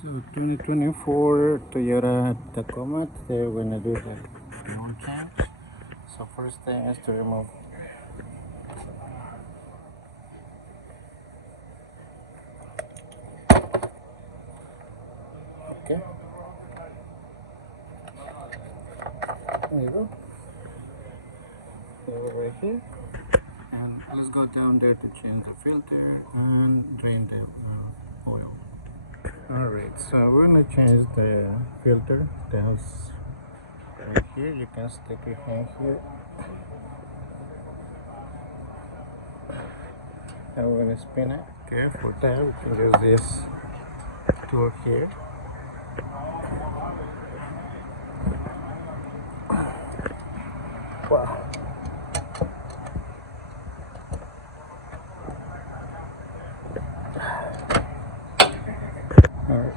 So 2024 Toyota Tacoma. Today we're gonna do the oil change. So first thing is to remove. Okay. There you go. So right here, and let's go down there to change the filter and drain the oil. All right. So we're gonna change the filter. The house right here. You can stick your hand here. And we're gonna spin it. Okay, for that we can use this tool here. Wow. All right.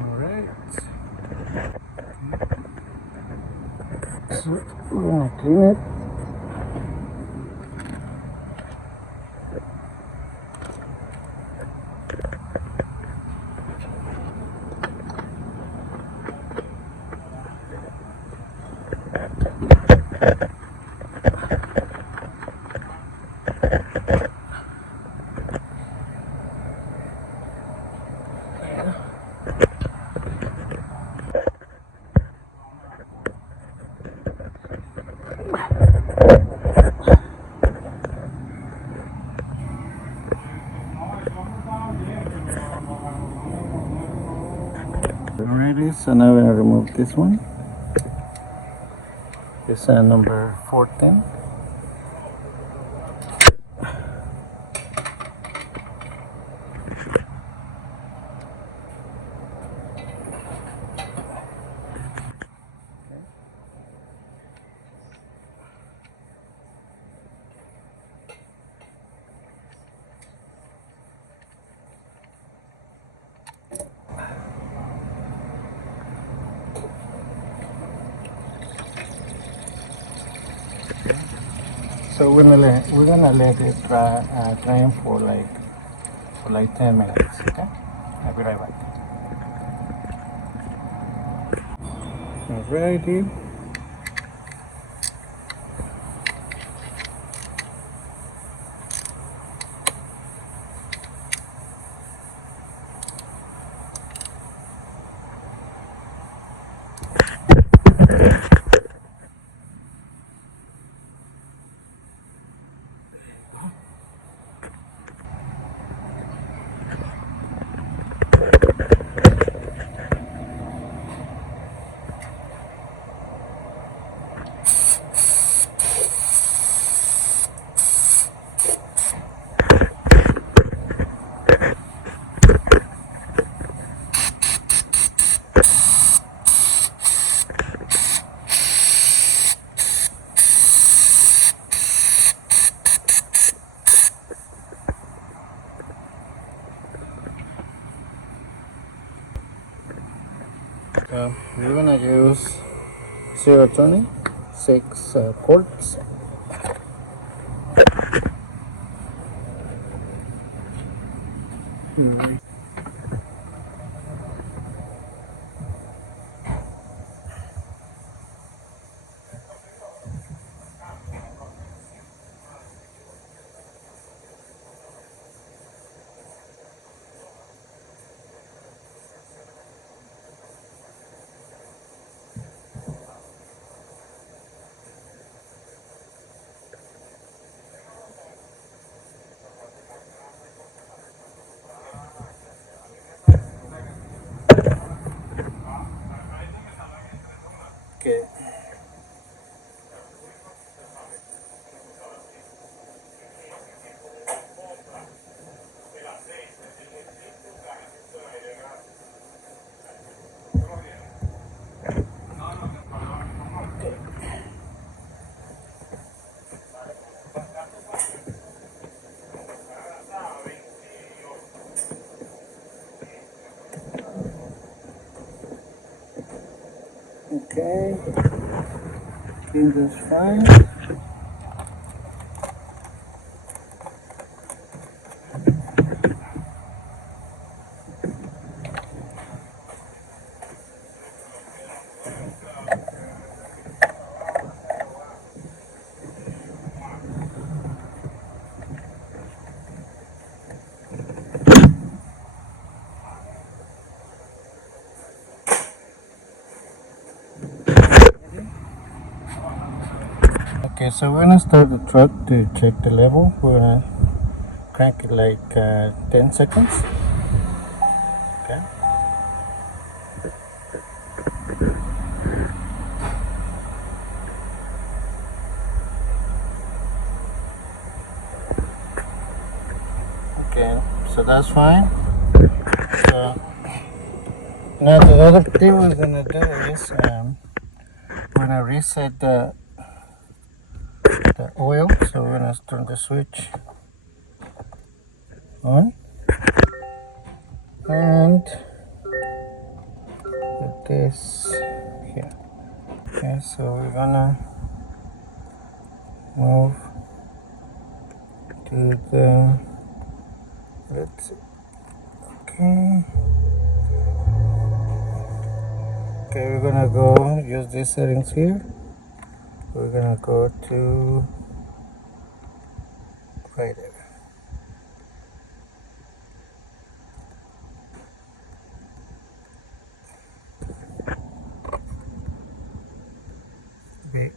All right. So we're gonna clean it. Alrighty, so now we're gonna remove this one. It's number 14. So we're gonna let it drain for like 10 minutes. Okay, I'll be right back. Alrighty. We're gonna use 020 6 quarts. Okay, clean this fine. Okay, so we're gonna start the truck to check the level. We're gonna crank it like 10 seconds. Okay. Okay, so that's fine. So now the other thing we're gonna do is we're gonna reset the oil. So we're gonna turn the switch on and put this here. Okay, so we're gonna move to the, let's see. Okay. Okay, we're gonna go use these settings here. We're gonna go to right there.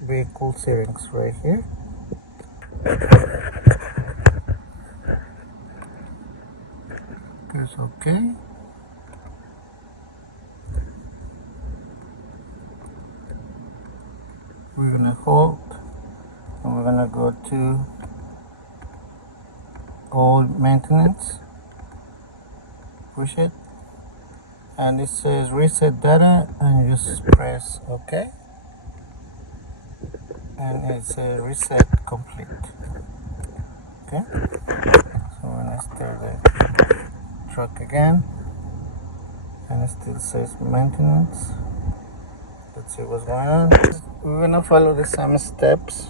Vehicle settings right here. Press OK. We're gonna hold and we're gonna go to all maintenance. Push it and it says reset data and you just press OK and it says reset complete. Okay, so when I start the truck again and it still says maintenance. Let's see what's going on. We're gonna follow the same steps,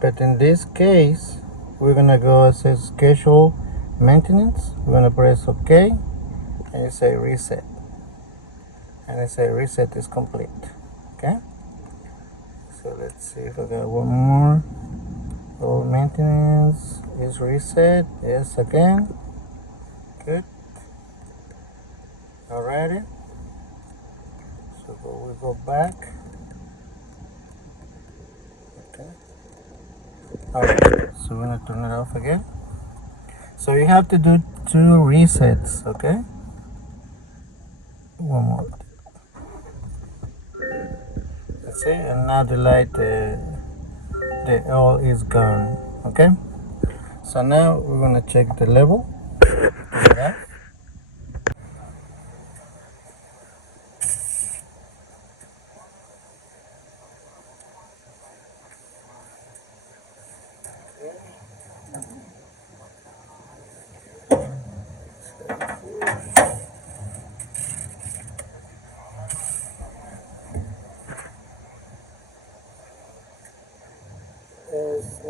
but in this case we're gonna go, it says schedule maintenance. We're gonna press OK and you say reset and it says reset is complete. Okay, so let's see if I got one more. All maintenance is reset. Yes, again. Good. Alrighty. So we go back. Okay. Alright. So we're gonna turn it off again. So you have to do 2 resets. Okay. One more. That's it. And now the light, the oil is gone. Okay. So now we're gonna check the level. Okay.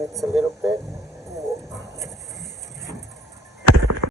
It's a little bit.